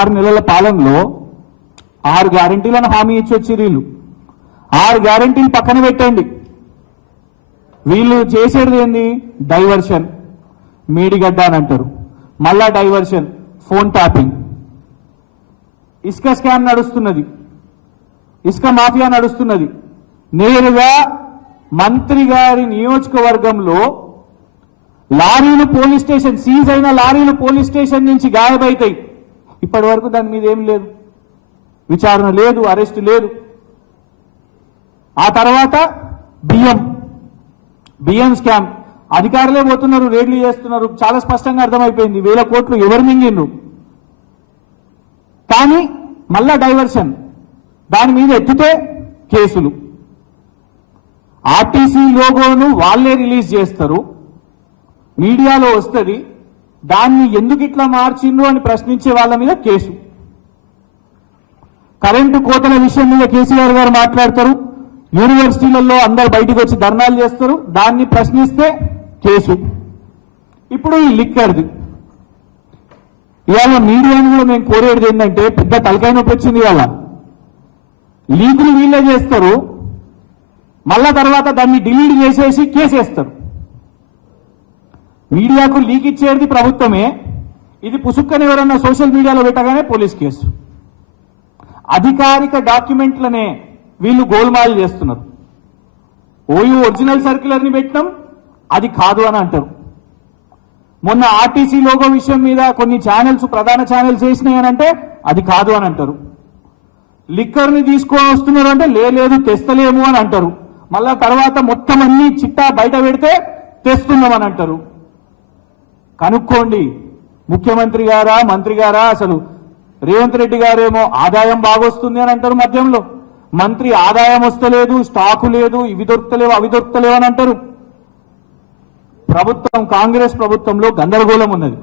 ఆరు నెలల పాలనలో ఆరు గ్యారంటీలను హామీ ఇచ్చి వచ్చి వీళ్ళు. ఆరు గ్యారంటీలు పక్కన పెట్టండి. వీళ్ళు చేసేది ఏంది? డైవర్షన్. మీడిగడ్డ అని అంటారు. మళ్ళా డైవర్షన్. ఫోన్ ట్యాపింగ్ ఇసుక స్కామ్ నడుస్తున్నది. ఇసుక మాఫియా నడుస్తున్నది. నేరుగా మంత్రి గారి నియోజకవర్గంలో లారీలు పోలీస్ స్టేషన్ సీజ్ అయిన లారీలు పోలీస్ స్టేషన్ నుంచి గాయబైతాయి. ఇప్పటి వరకు దాని మీద ఏం లేదు. విచారణ లేదు అరెస్ట్ లేదు. ఆ తర్వాత బియ్యం బియ్యం స్కామ్. అధికారులే పోతున్నారు రేడ్లు చేస్తున్నారు. చాలా స్పష్టంగా అర్థమైపోయింది. వేల కోట్లు ఎవరు మింగిండ్రు? కానీ మళ్ళా డైవర్షన్. దాని మీద ఎత్తితే కేసులు. ఆర్టీసీ లోగోను వాళ్ళే రిలీజ్ చేస్తారు. మీడియాలో వస్తుంది. దాన్ని ఎందుకు ఇట్లా మార్చిండ్రు అని ప్రశ్నించే వాళ్ళ మీద కేసు. కరెంటు కోతల విషయం మీద కేసీఆర్ గారు మాట్లాడతారు. యూనివర్సిటీలలో అందరు బయటకు వచ్చి ధర్నాలు చేస్తారు. దాన్ని ప్రశ్నిస్తే కేసు. ఇప్పుడు ఈ లిక్కర్ది. ఇవాళ మీడియాను కూడా మేము కోరేది ఏంటంటే పెద్ద తలకాయ నొప్పి వచ్చింది ఇవాళ. లీకులు వీళ్ళే చేస్తారు. మళ్ళా తర్వాత దాన్ని డిలీట్ చేసేసి కేసేస్తారు. మీడియాకు లీక్ ఇచ్చేది ప్రభుత్వమే. ఇది పుసుక్కని ఎవరన్నా సోషల్ మీడియాలో పెట్టగానే పోలీస్ కేసు. అధికారిక డాక్యుమెంట్లనే వీళ్ళు గోల్మాల్ చేస్తున్నారు. ఓయూ ఒరిజినల్ సర్క్యులర్ని పెట్టడం అది కాదు అని అంటారు. మొన్న ఆర్టీసీ లోగో విషయం మీద కొన్ని ఛానల్స్ ప్రధాన ఛానల్స్ వేసినాయి అంటే అది కాదు అని అంటారు. లిక్కర్ని తీసుకొని వస్తున్నారు అంటే "లే- లేదు తెస్తలేము అని అంటారు. మళ్ళా తర్వాత మొత్తం అన్ని చిట్టా బయట పెడితే తెస్తున్నామని అంటారు. కనుక్కోండి. ముఖ్యమంత్రి గారా మంత్రి గారా అసలు రేవంత్ రెడ్డి గారేమో ఆదాయం బాగొస్తుంది అని అంటారు మద్యంలో మంత్రి ఆదాయం వస్తలేదు స్టాకు లేదు ఇవి దొరుకుతలేవు అవి దొరుకుతలేవు అని అంటారు. ప్రభుత్వం కాంగ్రెస్ ప్రభుత్వంలో గందరగోళం ఉన్నది.